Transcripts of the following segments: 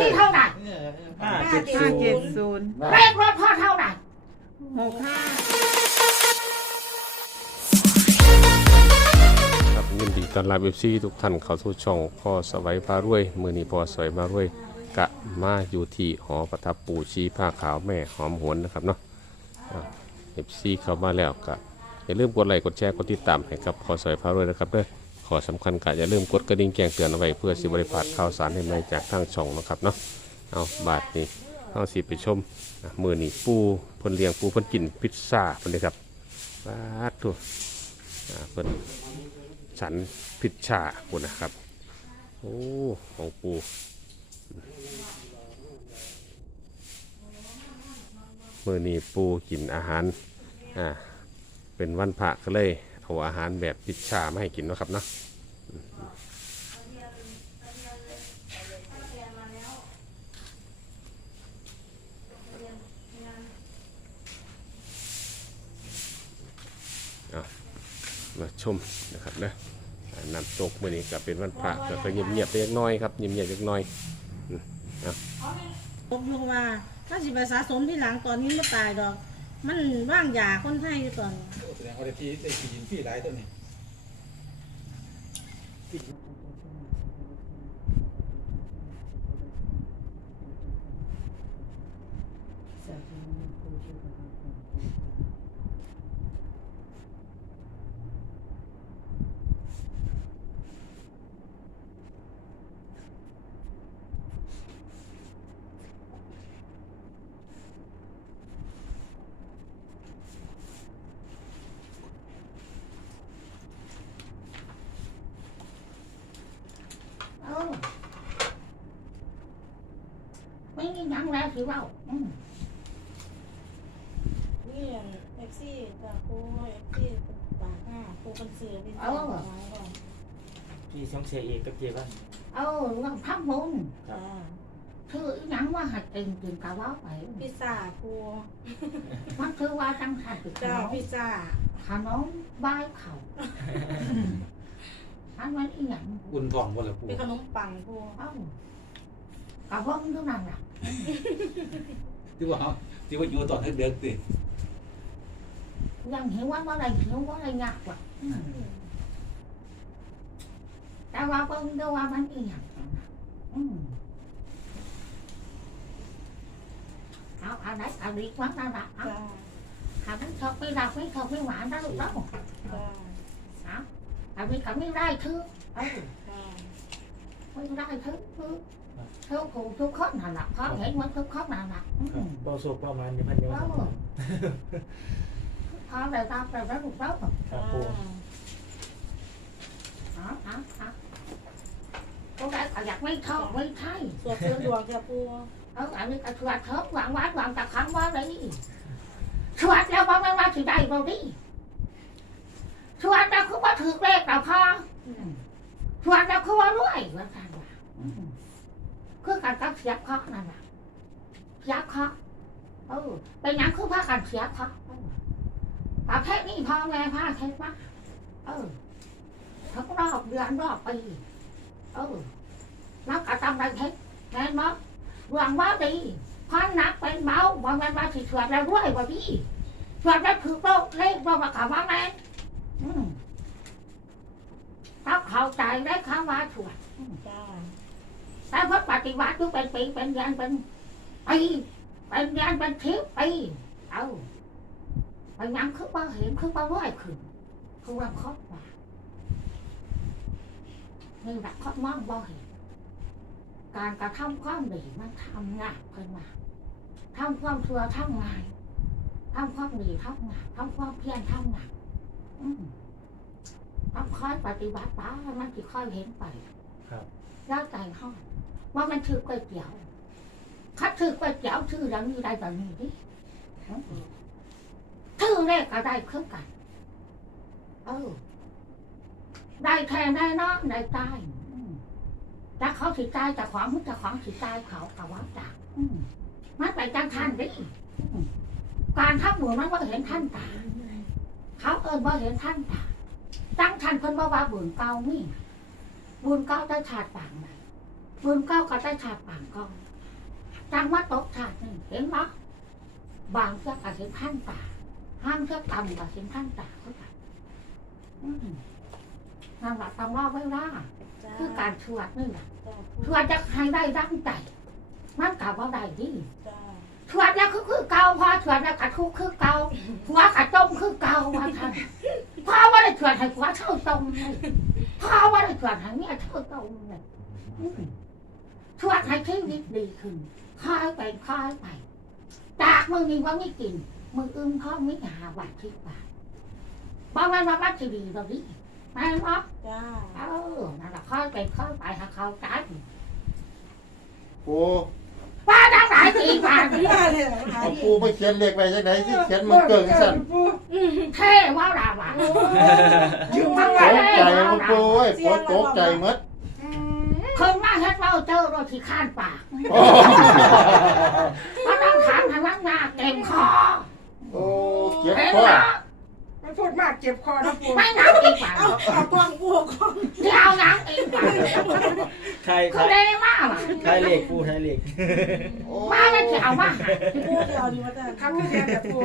ที่เท่าไหร่ห้าเจ็ดห้าศูเจ็ดนย์ศูนย์เลขรถพ่อเท่าไหร่หกห้าครับยินดีต้อนรับเอฟซีทุกท่านเข้าสู่ช่องพ่อสวัยพารวย มือนี้พ่อสวัยพารวย กะมาอยู่ที่หอประทับปู่ชีผ้าขาวแม่หอมหวนนะครับเนาะเอฟซีเข้ามาแล้วกะอย่าลืมกดไลค์กดแชร์กดติดตามให้กับพ่อสวัยพารวยนะครับเด้อ ขอสำคัญกะอย่าลืมกดกระดิ่งแจ้งเตือนเอาไว้เพื่อสิบริพาดข่าวสารให้ไม่จากทางช่องนะครับเนาะเอาบาทนี้เอาสิไปชมมือนี้ปูพ่นเลี้ยงปูพ่นกินพิซซ่าพ่นเลยครับบาดตัวอ่าเพิ่นฉันพิชชาคุณนะครับโอ้ของปูมือนี้ปูกินอาหารอ่าเป็นวันพระก็เลย เอาอาหารแบบพิชชามาให้กินนะครับเนาะมาชมนะครับนะน้ำตกมือนี้ก็เป็นวันพระก็เคยเงียบๆไปเล็กน้อยครับเงียบๆเล็กน้อยผมอยู่ว่าถ้าสิไปสะสมที่หลังตอนนี้ไม่ตายดอก มันว่างยาคนไทยอยู่ตอนนี้ แสดงว่าได้ที่ได้กินพี่หลายตัวนี่ เออไมีหยังแล้วสิเว่าอืมนี่ยแท็กซี่ตะโก้ยแท็กซี่ปากห้าโคกันเสือเป็นที่ช่องเสียเอกกับเจ๊บ้านเออเรื่องพักบุญจ้าคืออีหยังว่าหัดเองกินกะว่าไปพิซซ่าครูมันคือว่าจังสันขจ้านมพิซซ่าขนมบายเขาอันนั้นอีหยังอุ่นทองบ่ละปูเป็นขนมปังครูเอ้า กะว่างเท่านั้นล่ะที่ว่าที่ว่าอยู่ตอนเด็กๆติยังเห็นว่าว่าอะไรหิวว่าอะไรยากกว่าอืมแต่ว่าเบิ่งดูว่ามันอีหยังอืมเอาเอาไหนเอาดีกว่านั่นละเอาจ้าหาไม่ชอบไม่รักไม่ชอบไม่หวานนะลูกเนาะจ้าเอาเอาไม่กับไม่ได้คือเออจ้าไม่ได้คือคือ ทุกคนทุกคนนั่นแหละเพราะเห็นมันทุกคนนั่นแหละอืมเบาโศกเบามันนี่พันเดียวเออพอได้ตามได้แล้วลูกเนาะครับปูเอาเอาเอาก็ได้ก็อยากไม่ชอบไม่ใช่สวดเสริมดวงจ้าปูเอออันนี้ก็ชวดเถิบหวังวัดหวังตะคำว่าเลยชวดแล้วว่าไม่ว่าสิได้บ่ดิชวดแล้วคือว่าถือเลขแล้วพอชวดแล้วคือว่ารวยว่ากันว่าอืม คือการตักเสียเคาะนั่นแหละเสียเคาะเออเป็นหยังคือพากันเสียเคาะเออประเภทนี้พ่อแม่พาเช็ดปะเออทั้งรอบเดือนรอบปีเออนักกระทำได้เท็จแน่นมั้หวังว่าดีพอหนักเป็นเบาบางวันมาสิเถื่อนแล้วด้วยว่าดีเถื่อนแล้วถือโลกเลขว่าว่าเขาว่าไงอืมเขาเข้าใจได้เขาว่าถื่อจ้า แต่พปฏิบัติอยู่เป็นปีเป็นเดือนเป็นปีเป็นเดือนเป็นทิพย์ปีเอาไปยังคือว่าเห็นคือว่าร้อยขึ้นคือว่าครอบว่านี่แหละครอบมองบ่เห็นการกระทำความดีมันทำงายเพิ่นว่าทำความชั่วทำงายทำความดีทำงายทำความเพียรทำงายอืมต้องค่อยปฏิบัติไปมันจะค่อยเห็นไปครับแล้วใจห้อง ว่ามันถือก๋วยเตี๋ยวคัดถือก๋วยเตี๋ยวชื่อแล้วนี่ได้แบบนี้ดิชื่อเลขก็ได้คือกัน เออ ได้แทนได้เนอนได้ตายอืมถ้าเขาสิตายจากของมึงจากของสิตายเขากับว่าจากมันไปจังท่านดิการทับหมูมันว่าเห็นท่านตาเขาเอิญว่าเห็นท่านตาตั้งท่านเพิ่นว่าว่าบุญเก่านี่บุญเก่าได้ขาดต่างไหน ฟืนเก้าก็ได้ฉากป่างกองจังว่าตกฉากนี่เห็นไหมบางเชือกกับสิบพันตาห้างเชือกต่ำกับสิบพันตาเข้าใจอืมนั่นแหละต้องรอไว้ว่าจ้าคือการชวดนี่แหละจ้าชวดจะให้ได้ดังใจมันกล่าวว่าได้ดีจ้าชวดแล้วคือคือเก่าพอชวดแล้วกระทุกคือเก่าหัวกระจมคือเก่าว่าท่านพ่อว่าได้ชวดให้หัวเท่าตรงเลยพ่อว่าได้ชวดให้เมียเท่าตรงเลยอืม ชวดให้ชีวิตดีขึ้นค่อยไปค่อยไปจากมือนี้ว่าไม่กินมืออึ้งพ่อไม่หาบาทที่บาทบ้าวันว่าบ้านจะดีเราดิไม่หรอกจ้าเออนั่นแหละค่อยไปค่อยไปหาเขาใจปูว่าดังหลายทีบาทพี่มาเลยเหรอคะเอาปูไปเขียนเลขไว้จังไหนที่เขียนมือเกิงสั่นเท่ว่าดาบาตกใจมันปูเอ้ยปวดตกใจหมด คนมาเฮ็ดเมาเจอโรที่ข้านปากโอ้เพราะต้องถามทางล่างหน้าเต็มคอโอ้เก็บเห็นคอไหมมันพูดมากเจ็บคอนะปูไม่นังอีกป่าเอาเอากวางบวกก่อนเดี๋ยวนังอีกป่าใครใครคือได้มากว่ะใครเหล็กปูใครเหล็กโอ้มาแล้วจะเอามาหาปูเดียวดีว่าจ้าครั้งที่แล้วแต่ปู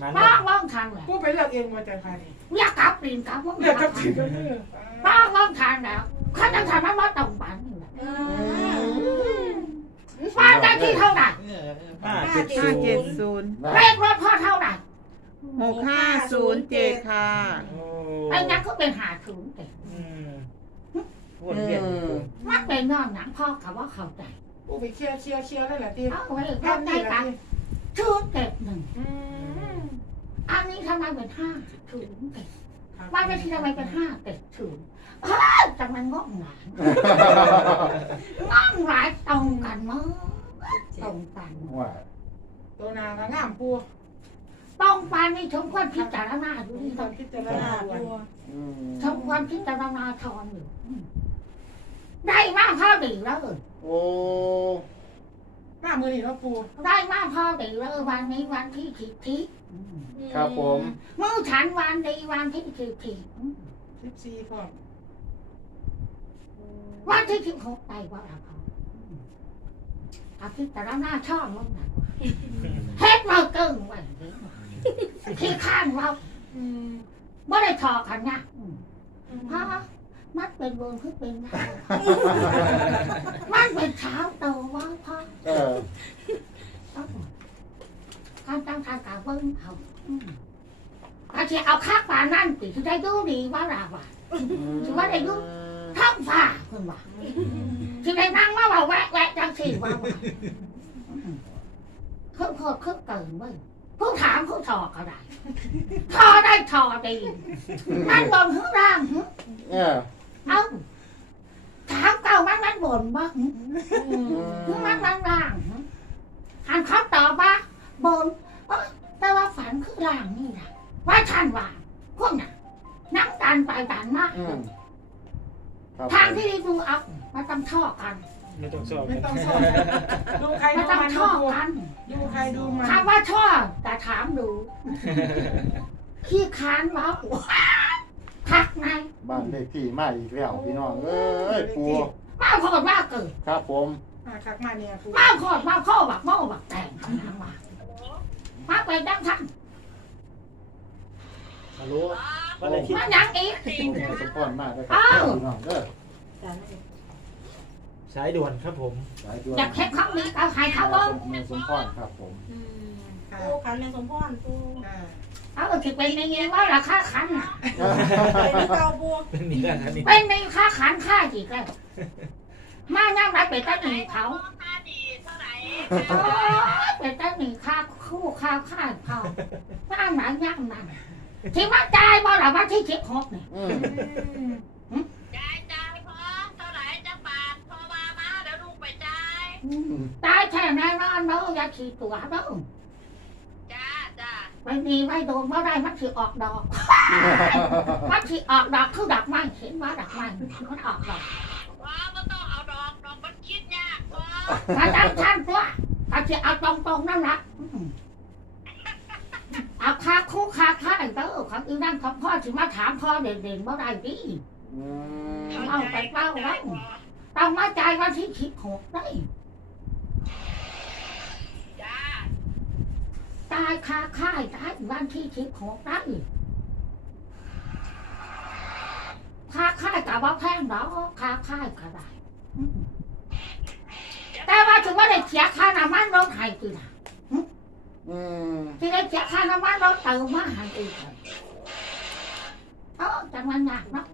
มันป้องว่องทางเลยปูไปเลือกเองมาจากใครนี่อยากกลับปีนกลับว่องเลือกกับทาถืงอกับมือป้องว่องทางแล้วเขาจะทำให้มาตรงปันนี่แหละอ่าป้าได้ที่เท่าไหร่ห้าเจ็ดศูห้านเจ็ดย์ศูนย์เลขรถพ่อเท่าไหร่หกห้าศูนย์เจ็ดค่ะโอ้ไอ้นั่นก็เป็นหาศูนย์แต่อืมวนเวียนปูมันเป็นนอนหนังพ่อกับว่าเข้าใจปูไปเคลียร์เคลียร์เคลียร์ได้เหรอทีเอาไว้แล้เข้าวใจนี่เหรอกันทีชุดเด็กหนึ่ง อืมอันนี้ทำไมเป็นห้าศูนย์เด็กครับบ้านเลขที่ทำไมเป็นห้าเด็กศูนย์เฮ้ยจังมันงอกหลายงอกหลายตรงกันมั้งตรงกันว่าตัวนางก็งามปูตรงกันนี่ชมควรพิจารณาอยู่มีนี่คต้อนงพิจารจ้าณาด้วปูยอืมชมควรพิจารณาทอนอยู่อืมได้มากพอดีแล้วเออโอ้หน้ามือนี่เนาะปูได้มากพอดีแล้ววันนี้วันที่สิบทีอืม ครับผม มื่อฉันวันดีวันที่สิบทีอืมสิบสี่พร้อมวันที่สิบหกไปว่าเราเขาอาทิตย์แต่ละหน้าช่องมันหนักเฮ็ดมาเกิงไว้เด้อที่ข้างเราอืมไม่ได้ทอกันนะอืมเพราะมันเป็นบนคือเป็นหน้ามันเป็นเช้าโตว่าพ่อ เออเอาหมดการตั้งทางการเบิ้งเขาอืมอาจจะเอาค่าป่านั่นติที่ได้ดูดีว่าเราว่าถือว่าได้ลูกทั้งฝ่าคุณว่าที่ได้นั่งมาว่าแวะแวะจังสี่ว่าว่าเครื่องโคตรเครื่องเกินเว้ยผู้ถามผู้ถอก็ได้ทอได้ทอดีมันบนข้างล่างหึเออเอ้าถามเก่ามันมันบ่นบ้างอืมมันมันล่างหึอันเขาตอบว่า บ่นเอ้ยแต่ว่าฝันคือล่างนี่แหละว่าฉันว่าพวกน่ะนั่งดันไปดันมาอืมครับทางที่ดีดูเอามาต้องชอบกันไม่ต้องสอบไม่ต้องสอบดูใครมาดูต้องมันชเนาะอบปูกันดูใครดูมันถามว่าชอบแต่ถามดูขี้ค้านว่าทักไงบ้านเลขที่มาอีกแล้วพี่น้องเอ้ยปูมาพอดว่าเกิดครับผมมาคักมาเนี่ยปูมาพอดมาพ่อบักโม่บักแต่งทำทางมา มาไปดังทันฮัลโหลว่าอะไรคิดมายังอีกสมพรมากเลยครับพี่น้องเด้อจ้าสายด่วนครับผมสายด่วนอยากเช็คเขาดีเอาให้เขาเบิ้งสมพรครับผมอืมค่ะปูขันแม่สมพรปูค่ะเอาถือเป็นในเงี้ยว่าราคาขันน่ะเป็นเก้าปูเป็นนี่กันนี่เป็นในค่าขันค่าจีกแล้วมายังไรเป็นตั้งหนีเขาโอ๊ย เป็นตั้งหนีค่าคู่ค่าค่าเขาว่างหนังย่างนั่นที่ว่าจ่ายบ่หรือว่าที่คิดหกเนี่ยจ่ายจ่ายพอเท่าไหร่จะบาทโทรมามาเดี๋ยวลูกไปจ่ายตายแค่แน่นอนเนาะอย่าขี่ตัวเนาะจ้าจ้าไม่มีไม่โดนไม่ได้มันสิออกดอกมันสิออกดอกคือดอกไม้เห็นว่าดอกไม้มันออกดอกว้ามัากพอถ้าจำชันตัวก็จะเอาตรงๆนั่นละเอาคาคู่คาค่ายเด้อของอีนั่นของพ่อสิมาถามพ่อเด่นๆเมื่อไรดิอืมเอาไปเป้าไว้ต้องมาจ่ายวันที่สิบหกได้ตายคาค่ายตายวันที่สิบหกได้คาค่ายกับว่าแพงดอกคาค่ายก็ได้ แต่ว่าถึงว่าได้เสียค่าน้ำมันรถไห้กี่นะอืมที่ได้เสียค่าน้ำมันรถเติมมาหันอีกเลยเออจังมันหนักเนาะ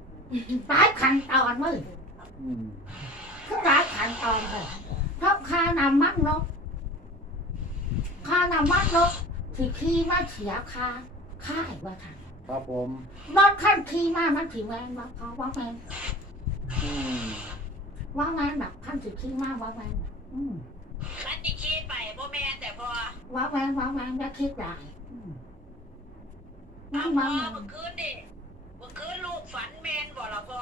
หลายขั้นตอนมืออืมคือหลายขั้นตอนเลยเพราะค่าน้ำมันรถค่าน้ำมันรถที่ขี่มาเสียค่าค่ายว่าทันครับผม รถขั้นขี่มามันถีแมนว่าเพราะว่าแมนอืมว่าแมนแบบขั้นสิขี่มาว่าแมนอื มมันจะคิดไปบ่แม่นแต่พอว่าแมนว่าแมนจะคิดหลายอืมเอาว่าพแมอนเมื่อคืนดิเมื่อคืนลูกฝันแม่นบ่ละพอ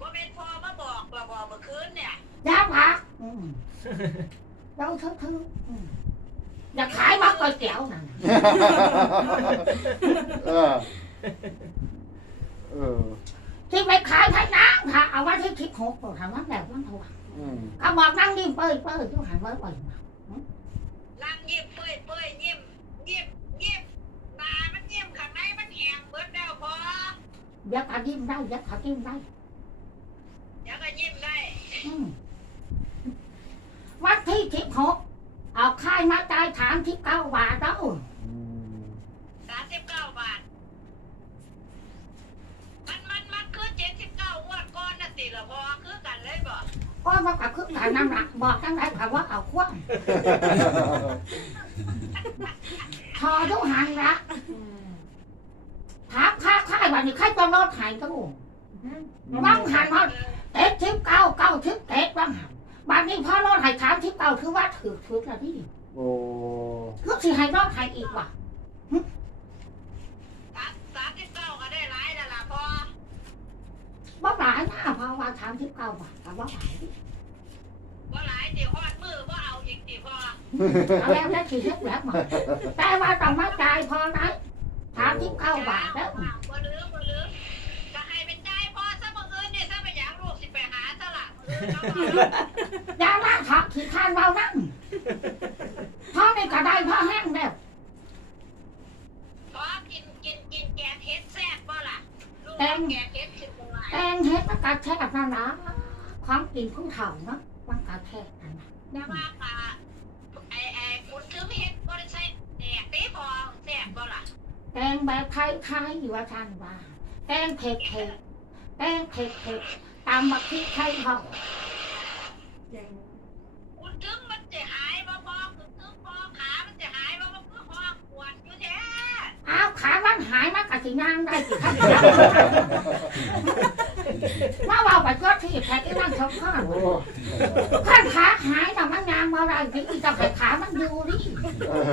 บ่แม่นพ่อมาบอกละบ่เมื่อคืนเนี่ยยาพักอืมเราเท่าเท่าอืมอยากขายมาก๋วยเตี๋ยวนั่นน่ะเออ เออ ที่ไปขายให้นางค่ะเอาไว้ที่คิดหกตัวทำนั้นแบบนั้นเท่าไหร่อืมเขาบอกนั่งยิ้มเป้ยเป้ยทุกหันไว้บ่อยมานั่งยิ้มเปื่อยเปื่อยยิ้มยิ้มยิ้มตามันยิ้มข้างในมันแหงเบิดแล้วพอเดี๋ยวเขายิ้มได้เดี๋ยวเขายิ้มได้เดี๋ยวก็ยิ้มได้ อืมวันที่สิบหกเอาค่ายมาจ่ายฐานที่เก้าบาทแล้ว อืม สามสิบเก้าบาท มันมันมันคือเจ็ดสิบเก้างวดก้อนน่ะสิละพอคือกันเลยบ่ ก็มากับเครื่องถ่ายน้ำหนักบอกจังไร ค่ะว่าเอาคว้างทอทุกหันละถามค่าค่ายวันนี้ใครจะรถหายตู้ว่างหันเขาเต็ดทิปเก้าเก้าทิปเต็ดว่างหันบัดนี้พอรถหายถามทิปเก้าคือว่าถือถือละที่โอ้คือสิให้รถหายอีกว่ะสามสามสิบเก้าก็ได้หลายแล้วล่ะพอบ่หลายนะเพราะว่าถามทิปเก้าบาทแต่ว่าหลายว่าหลายสิฮอดมือว่าเอา อีกสิพอเอาแล้วได้สิเฮ็ดแล้วหมดแต่ว่าต้องมาจ่ายพอนะถามทิปเก้าบาทแล้วบ่ลืมบ่ลืมก็ให้เป็นใจพอซะมื้ออื่นนี่ซะไปอยากลูกสิไปหาซะล่ะมื้ออื่นเนาะพ่อเนาะอย่ามาถอดขี้คานเบานั่งพ่อนี่ก็ได้พ่อแห้งแล้วพอกินกินกินแกงเฮ็ดแซ่บบ่ล่ะลูกแกงแกงเฮ็ดขึ้นมาหลายแตงเฮ็ดมันกระแทกนั่นนะความกินผู้เฒ่าเนาะมันกระแทกนั่นนะแต่ว่าอ่าไอ้ไอ้คุณคือเฮ็ดบ่ได้ใช้แดกติพอแซ่บบ่ล่ะ แตงแบบไทยๆอยู่ว่าท่านว่าแตงเผ็ดเผ็ดแตงเผ็ดเผ็ดตามบักที่ไทยเขาคุณถึงมันจะหายบ่พอคุณถึงพอขา มันจะหายบ่มันคือคอปวดอยู่แท้อ้าวขามันหายมันกะสิย่างได้สิครับมาว่าไปก็ที่แพ้ที่นั่งชมข้างโอ้ข้างขาหายแต่มันยางมาได้ที่จะให้ขามันอยู่ดิเออ